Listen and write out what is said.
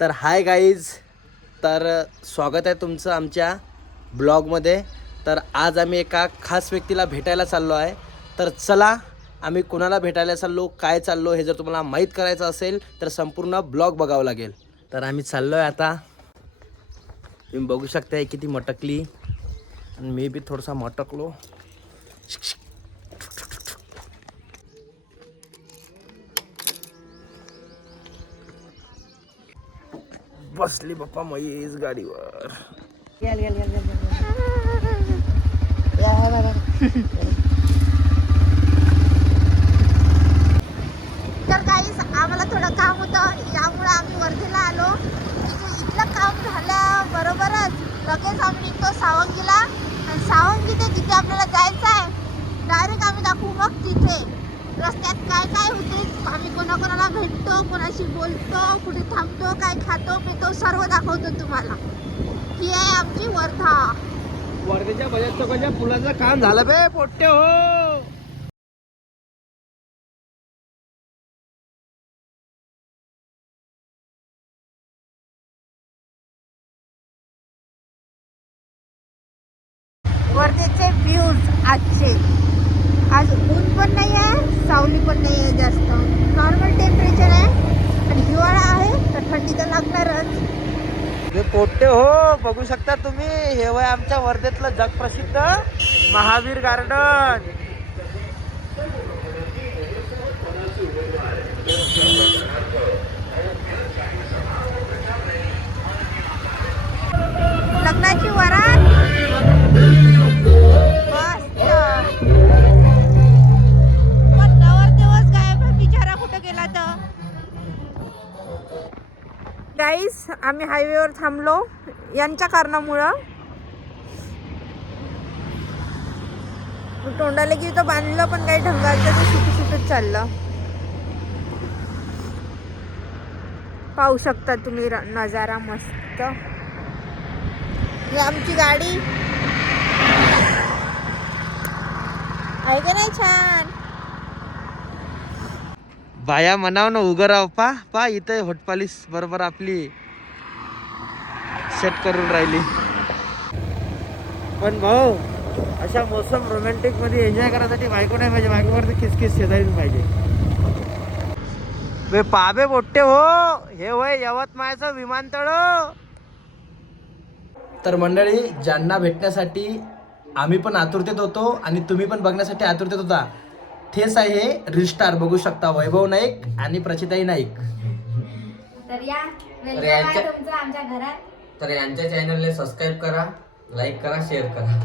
तर hi guys तर स्वागत आहे तुमचं आमच्या ब्लॉगमध्ये. तर आज आम्ही एका खास व्यक्तीला भेटायला चाललो आहे. तर चला आम्ही कोणाला भेटायला चाललो काय चाललो हे जर तुम्हाला माहीत करायचं असेल तर संपूर्ण ब्लॉग बघावं लागेल. तर आम्ही चाललो आहे आता. तुम्ही बघू शकता किती मटकली. आणि मी बी थोडासा मटकलो. बसली बाप्पा महेश गाडीवर. तर काहीच आम्हाला थोडं काम होतं. यामुळे आम्ही वर्धेला आलो. इथलं काम झाल्याबरोबरच लगेच आम्ही निघतो सावंगीला. आणि सावंगी ते जिथे आपल्याला जायचं आहे डायरेक्ट आम्ही दाखवू मग तिथे. रस्त्यात काय काय होते आम्ही कोणाकोणाला भेटतो कोणाशी बोलतो कुठे थांबतो काय खातो पितो सर्व दाखवतो तुम्हाला. ही आहे आमची वर्धा. वर्धेच्या बजाज चौकाच्या पुलाचं काम झालं बे पोट्टे हो. वर्धेचे व्ह्यूज आजचे. आज ऊन पण नाही आहे सावली पण नाही आहे जास्त. नॉर्मल टेम्परेचर आहे. आणि हिवाळा आहे तर थंडी तर लागणारच. हे पोट्टे हो बघू शकता तुम्ही. हे वय आमच्या वर्धेतलं जगप्रसिद्ध महावीर गार्डन. गाईस आम्ही हायवेवर थांबलो. यांच्या कारणामुळं. तोंडाला की इथं बांधलं पण काही ढंगाचं ते सुटू सुटत चाललं. पाहू शकता तुम्ही र- नजारा मस्त. ही आमची गाडी. आहे का नाही छान? बाया म्हणाव ना उगं राव. पा पा इथं होटपालीस. बरोबर आपली. सेट करून राहिली. पण भाऊ अशा मोसम रोमॅन्टिकमध्ये एन्जॉय करायसाठी बायको नाही पाहिजे. बायकोवरती किसकिस शेजारी पाहिजे. बे पाबे मोठे हो. हे वय यवतमाळचं विमानतळ हो. तर मंडळी ज्यांना भेटण्यासाठी आम्ही पण आतुरतेत होतो आणि तुम्ही पण बघण्यासाठी आतुरतेत होता. तेच आहे हे रिस्टार. बघू शकता वैभव नाईक आणि प्रचिताई नाईक. तर या तर वेलकम यांच्या- आहे तुमचं आमच्या घरात. तर यांच्या चॅनलला सबस्क्राईब करा लाईक करा शेअर करा.